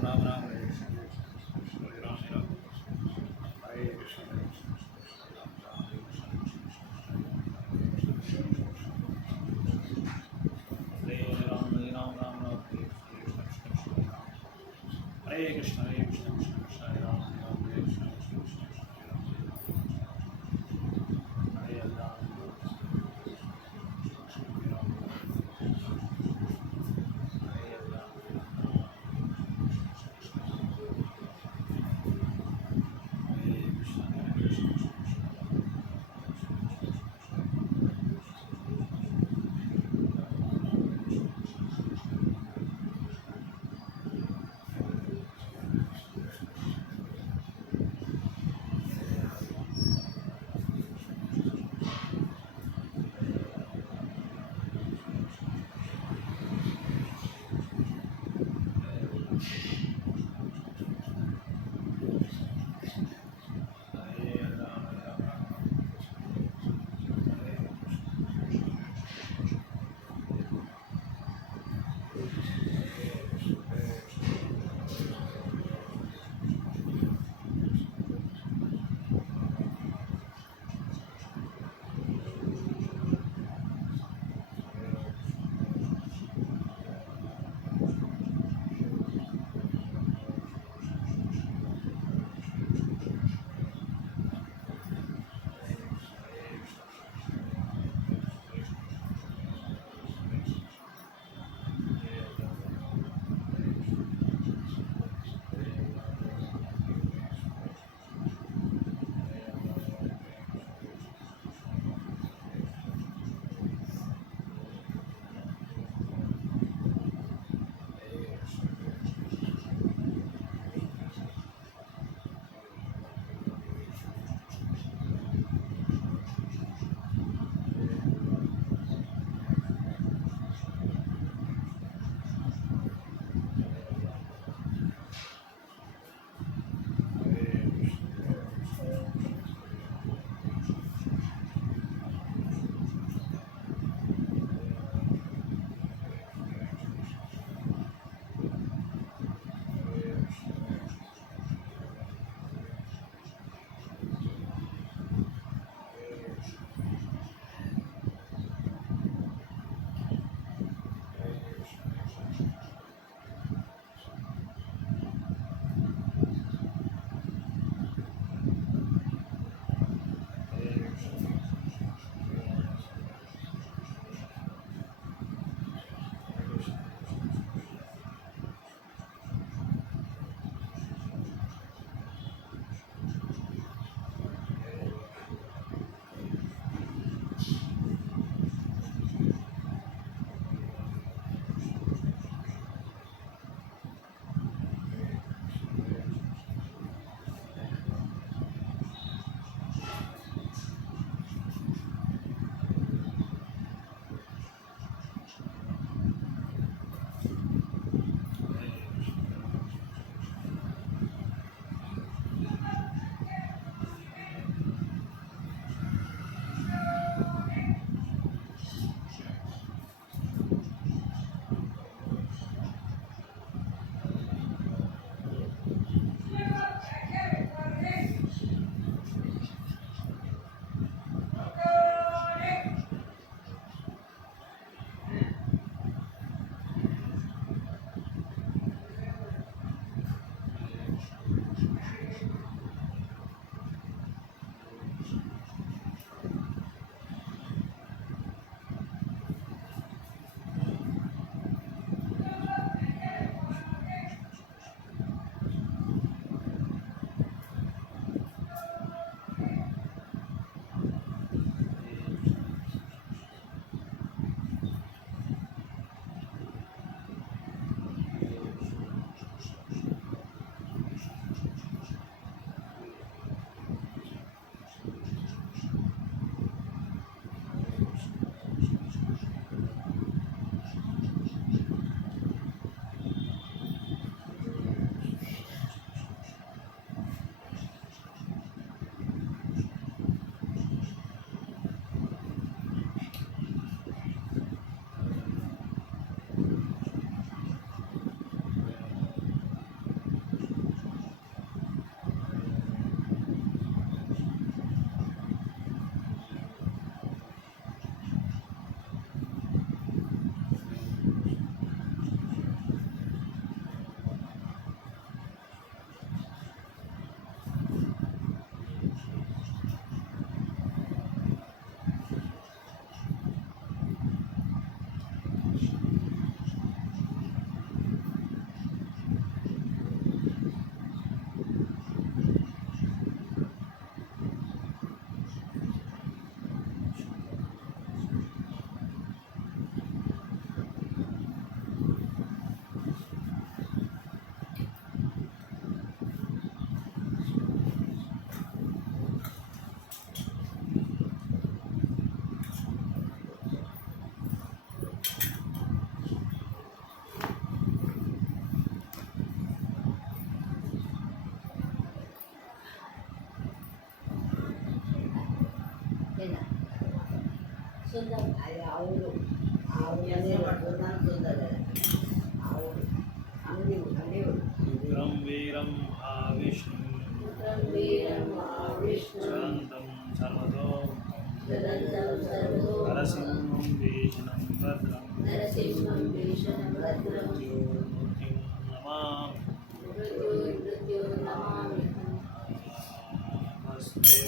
Ram Ram, Hare Krishna Krishna Hare Ram Ram, Hare Krishna Ram Ram, Hare Krishna Hare Ram Ram Ram Ram, Hare Krishna Krishna Hare Krishna Krishna Krishna Hare Ram Ram, Hare Krishna Krishna Hare Ram Ram, Hare Ram उग्रं वीरं Mahavishnu चलन्तं सर्वतोमुखं नरसिंहं भीषणं भद्रं मृत्युर्मूर्तिं नमामि नमस्ते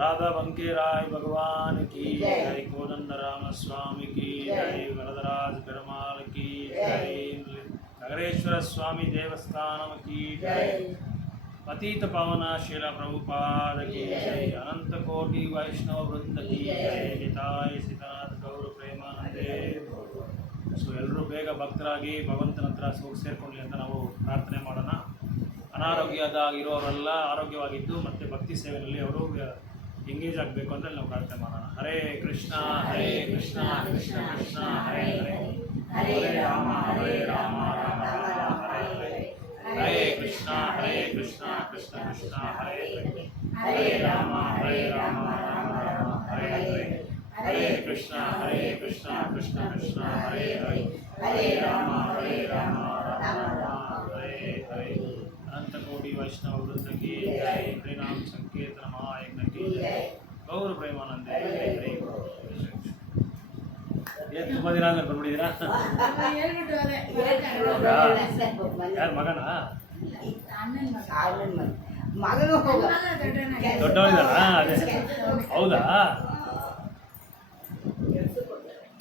राधा बंके राय भगवान की जय, कोदंड राम स्वामी की जय, वरदराज पेरुमाल की जय, नगरेश्वर स्वामी देवस्थानम की जय, पतित पावन शीला प्रभुपाद की जय। अनंत कोटि वैष्णव वृंद की जय। हिताय सीतानाथ गौर प्रेमानंदे। ಸೊ ಎಲ್ಲರೂ ಬೇಗ ಭಕ್ತರಾಗಿ ಭಗವಂತನ ಹತ್ರ ಹೋಗಿ ಸೇರ್ಕೊಳ್ಳಿ ಅಂತ ನಾವು ಪ್ರಾರ್ಥನೆ ಮಾಡೋಣ. ಅನಾರೋಗ್ಯದಾಗಿರೋರೆಲ್ಲ ಆರೋಗ್ಯವಾಗಿದ್ದು ಮತ್ತು ಭಕ್ತಿ ಸೇವೆಯಲ್ಲಿ ಅವರು ಎಂಗೇಜ್ ಆಗಬೇಕು ಅಂತ ನಾವು ಪ್ರಾರ್ಥನೆ ಮಾಡೋಣ. ಹರೇ ಕೃಷ್ಣ ಕೃಷ್ಣ ಕೃಷ್ಣ ಹರೇ ಹರೇ, ಹರೇ ರಾಮ ರಾಮ ರಾಮ ಹರೇ ಹರೇ, ಹರೇ ಕೃಷ್ಣ ಕೃಷ್ಣ ಕೃಷ್ಣ ಹರೇ ಹರೇ, ಹರೇ ರಾಮ ರಾಮ ರಾಮ ಹರೇ ಹರೇ, ಹರೇ ಕೃಷ್ಣ ಕೃಷ್ಣ ಕೃಷ್ಣ ಹರೇ ಹರೇ, ಹರೇ ರಾಮ ರಾಮ ಹರೇ ಹರೇ. अनंत कोटि वैष्णव वृंद की जय। हरिनाम संकीर्तन महायज्ञ की जय। गौर प्रेमानंदे हरि। ये ತುಂಬಾ ದಿನ ಆದ್ಮೇಲೆ ಬಂದ್ಬಿಟ್ಟಿದ್ದೀರಾ? ಯಾರು ಮಗನಾ? ದೊಡ್ಡವನಿದ್ದಾರಾ? ಅದೇ ಹೌದಾ?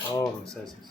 ಓ ಸರಿ ಸರಿ.